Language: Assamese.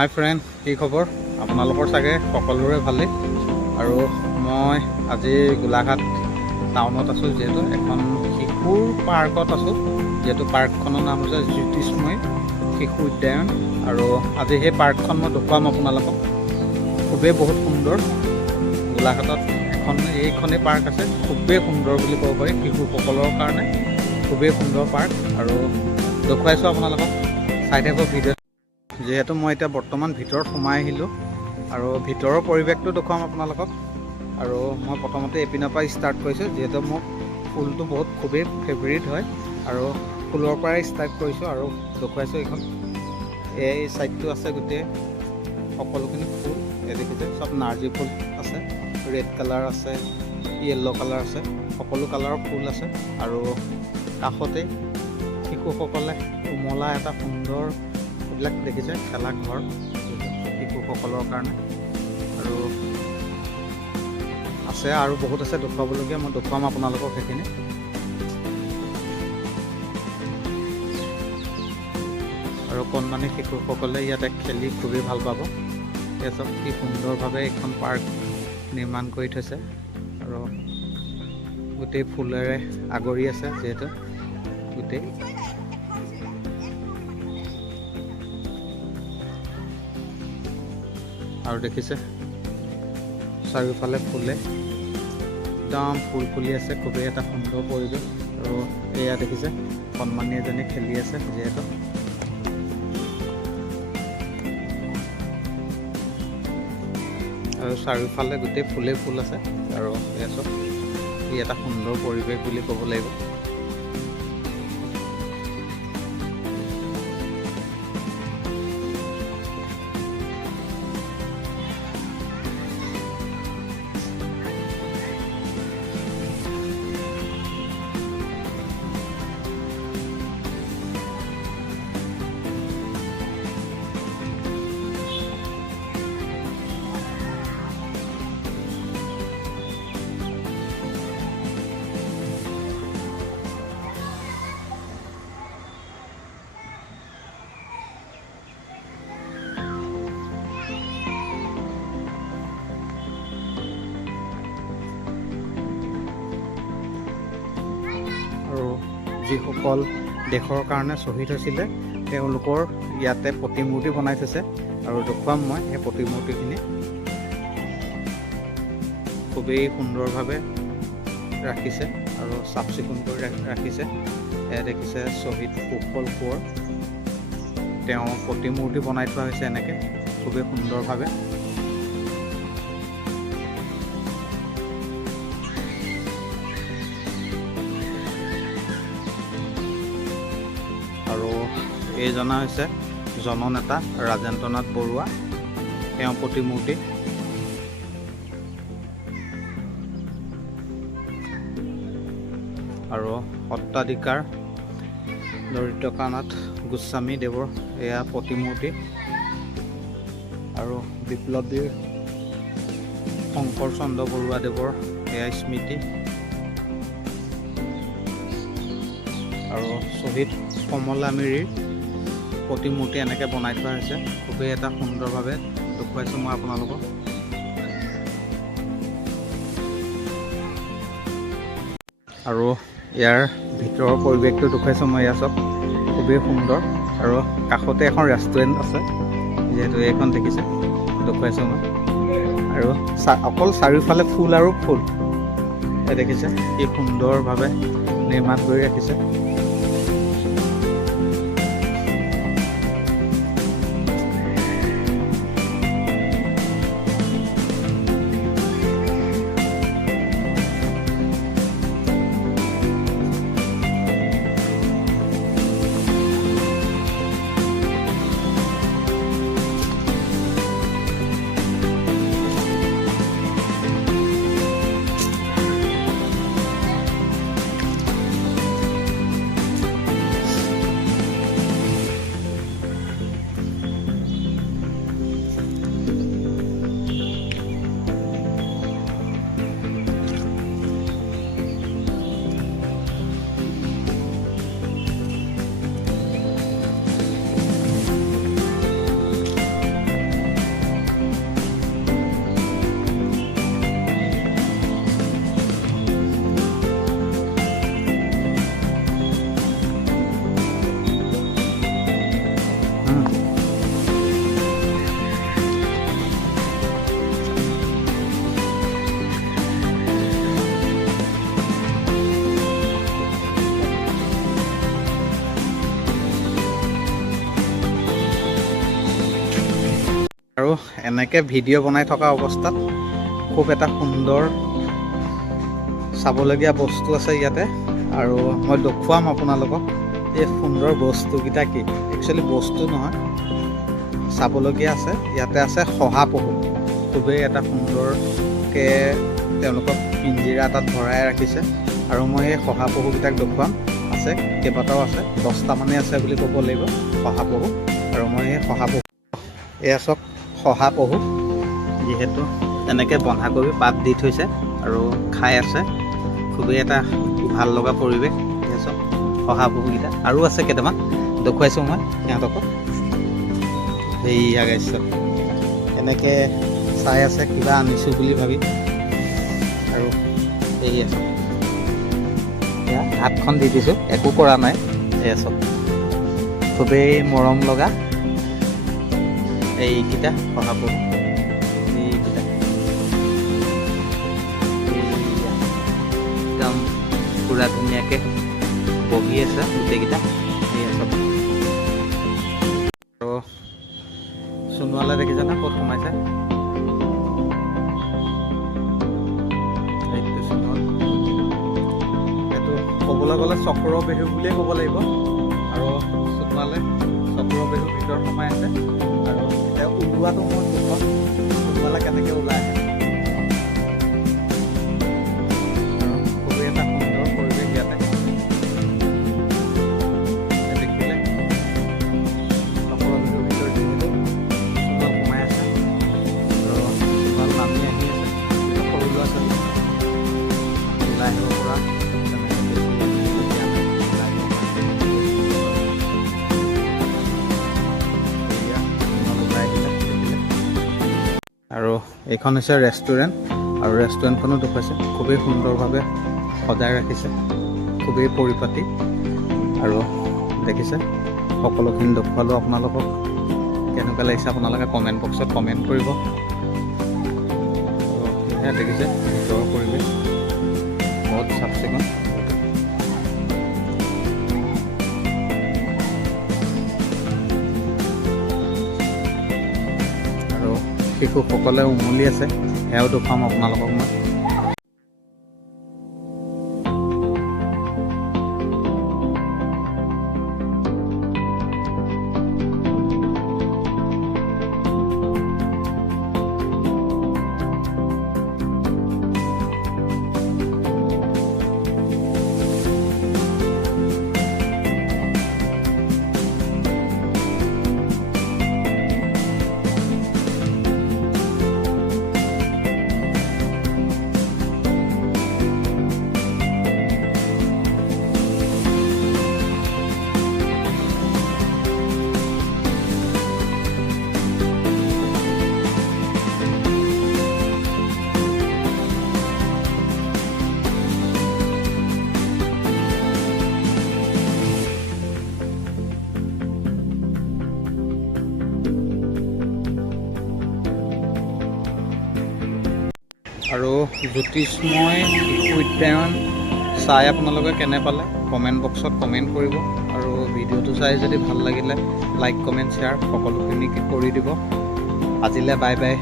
হাই ফ্ৰেণ্ড, কি খবৰ? আপোনালোকৰ চাগে সকলোৰে ভালেই। আৰু মই আজি গোলাঘাট টাউনত আছোঁ, যিহেতু এখন শিশুৰ পাৰ্কত আছোঁ। যিহেতু পাৰ্কখনৰ নাম হৈছে জ্যোতিষ্ময় শিশু উদ্যান। আৰু আজি সেই পাৰ্কখন মই দেখুৱাম আপোনালোকক। খুবেই বহুত সুন্দৰ। গোলাঘাটত এইখনেই পাৰ্ক আছে, খুবেই সুন্দৰ বুলি ক'ব পাৰি। শিশুসকলৰ কাৰণে খুবেই সুন্দৰ পাৰ্ক, আৰু দেখুৱাইছোঁ আপোনালোকক। চাই থাকক ভিডিঅ'। যিহেতু মই এতিয়া বৰ্তমান ভিতৰত সোমাই আহিলোঁ, আৰু ভিতৰৰ পৰিৱেশটো দেখুৱাম আপোনালোকক। আৰু মই প্ৰথমতে এইপিনৰ পৰা ষ্টাৰ্ট কৰিছোঁ, যিহেতু মোক ফুলটো খুবেই ফেভৰিট হয়, আৰু ফুলৰ পৰাই ষ্টাৰ্ট কৰিছোঁ আৰু দেখুৱাইছোঁ। এইখন এই ছাইডটো আছে গোটেই সকলোখিনি ফুল। এই দেখিছে, চব নাৰ্জী ফুল আছে, ৰেড কালাৰ আছে, য়েল্ল' কালাৰ আছে, সকলো কালাৰৰ ফুল আছে। আৰু কাষতেই শিশুসকলে উমলা এটা সুন্দৰ এইবিলাক দেখিছে খেলা ঘৰ শিশুসকলৰ কাৰণে। আৰু আছে আৰু বহুত আছে দেখুৱাবলগীয়া, মই দেখুৱাম আপোনালোকক সেইখিনি। আৰু কণমানি শিশুসকলে ইয়াতে খেলি খুবেই ভাল পাব। এই চব কি সুন্দৰভাৱে এইখন পাৰ্ক নিৰ্মাণ কৰি থৈছে, আৰু গোটেই ফুলেৰে আগুৰি আছে, যিহেতু গোটেই আৰু দেখিছে চাৰিওফালে ফুলে একদম ফুল ফুলি আছে। খুবেই এটা সুন্দৰ পৰিৱেশ। আৰু এয়া দেখিছে কণমানি এজনী খেলি আছে, যিহেতু আৰু চাৰিওফালে গোটেই ফুলেই ফুল আছে। আৰু এয়া চব ই এটা সুন্দৰ পৰিৱেশ বুলি ক'ব লাগিব। যিসকল দেশৰ কাৰণে শ্বহীদ হৈছিলে, তেওঁলোকৰ ইয়াতে প্ৰতিমূৰ্তি বনাই থৈছে, আৰু দেখুৱাম মই সেই প্ৰতিমূৰ্তিখিনি। খুবেই সুন্দৰভাৱে ৰাখিছে আৰু চাফ চিকুণ কৰি ৰাখিছে। এয়া দেখিছে শ্বহীদ কুশল কোঁৱৰ, তেওঁ প্ৰতিমূৰ্তি বনাই থোৱা হৈছে এনেকৈ খুবেই সুন্দৰভাৱে। আৰু এইজনা হৈছে জননেতা ৰাজেন্দ্ৰনাথ বৰুৱা, তেওঁ প্ৰতিমূৰ্তি। আৰু সত্ৰাধিকাৰ ললিতনাথ গোস্বামী দেৱৰ এয়া প্ৰতিমূৰ্তি। আৰু বিপ্লৱী শংকৰ চন্দ্ৰ বৰুৱা দেৱৰ এয়া স্মৃতি। আৰু শ্বহীদ কমলা মিৰিৰ প্ৰতিমূৰ্তি এনেকৈ বনাই থোৱা হৈছে। খুবেই এটা সুন্দৰভাৱে দেখুৱাইছোঁ মই আপোনালোকক। আৰু ইয়াৰ ভিতৰৰ পৰিৱেশটো দেখুৱাইছোঁ মই। এয়া চব খুবেই সুন্দৰ। আৰু কাষতে এখন ৰেষ্টুৰেণ্ট আছে, যিহেতু এইখন দেখিছে দেখুৱাইছোঁ মই। আৰু অকল চাৰিওফালে ফুল আৰু ফুল। এই দেখিছে কি সুন্দৰভাৱে নিৰ্মাণ কৰি ৰাখিছে। এনেকৈ ভিডিঅ' বনাই থকা অৱস্থাত খুব এটা সুন্দৰ চাবলগীয়া বস্তু আছে ইয়াতে, আৰু মই দেখুৱাম আপোনালোকক এই সুন্দৰ বস্তুকেইটা কি। একচুৱেলি বস্তু নহয়, চাবলগীয়া আছে। ইয়াতে আছে শহাপহু, খুবেই এটা সুন্দৰকৈ তেওঁলোকক পিঞ্জিৰা এটাত ভৰাই ৰাখিছে, আৰু মই এই শহাপহুকেইটাক দেখুৱাম। আছে কেইবাটাও আছে, 10টামানেই আছে বুলি ক'ব লাগিব শহাপহু। আৰু মই এই শহাপহু, এয়া চাওক শহাপহু, যিহেতু এনেকৈ বন্ধাকবি পাত দি থৈছে আৰু খাই আছে। খুবেই এটা ভাল লগা পৰিৱেশ। এয়া চাওক শহাপহুকেইটা, আৰু আছে কেইটামান দেখুৱাইছোঁ মই সিহঁতকো। সেয়া গাইছ, এনেকৈ চাই আছে কিবা আনিছোঁ বুলি ভাবি। আৰু এয়া চাওক, এয়া হাতখন দি দিছোঁ, একো কৰা নাই। এয়া চাওক খুবেই মৰম লগা এইকেইটা শহাপহু। এইকেইটা একদম পুৰা ধুনীয়াকৈ বহি আছে গোটেইকেইটা। এয়া চাওক, আৰু সোণোৱালে দেখিছেনে ক'ত সোমাইছে? এইটো সোণোৱাল, এইটো ক'বলৈ গ'লে চক্ৰ বেহু বুলিয়ে ক'ব লাগিব। আৰু সোণোৱালে চক্ৰ বেহুৰ ভিতৰত সোমাই আছে, আৰু এতিয়া ওলোৱাটো মই দেখুৱাম সোণোৱালে কেনেকৈ ওলাই আহে। আৰু খুবেই এটা সুন্দৰ পৰিৱেশ ইয়াতে। দেখিলে চক্ৰ বেহুৰ ভিতৰত যিহেতু সোণোৱাল সোমাই আছে, আৰু সোণোৱাল নামি আহি আছে। সৰু ল'ৰা ছোৱালী ওলাই আহিব পৰা আৰু এইখন হৈছে ৰেষ্টুৰেণ্ট, আৰু ৰেষ্টুৰেণ্টখনো দেখুৱাইছে। খুবেই সুন্দৰভাৱে সজাই ৰাখিছে, খুবেই পৰিপাটি। আৰু দেখিছে সকলোখিনি দেখুৱালোঁ আপোনালোকক। কেনেকুৱা লাগিছে আপোনালোকে কমেণ্ট বক্সত কমেণ্ট কৰিব। সেয়া দেখিছে ভিতৰৰ পৰিৱেশ বহুত চাফ চিকুণ। আৰু শিশুসকলে উমলি আছে, সেয়াও দেখুৱাম আপোনালোকক মই। আৰু জ্যোতিষময় শিশু উদ্যান চাই আপোনালোকে কেনে পালে কমেণ্ট বক্সত কমেণ্ট কৰিব। আৰু ভিডিঅ'টো চাই যদি ভাল লাগিলে লাইক কমেণ্ট শ্বেয়াৰ সকলোখিনি কৰি দিব। আজিলৈ বাই বাই।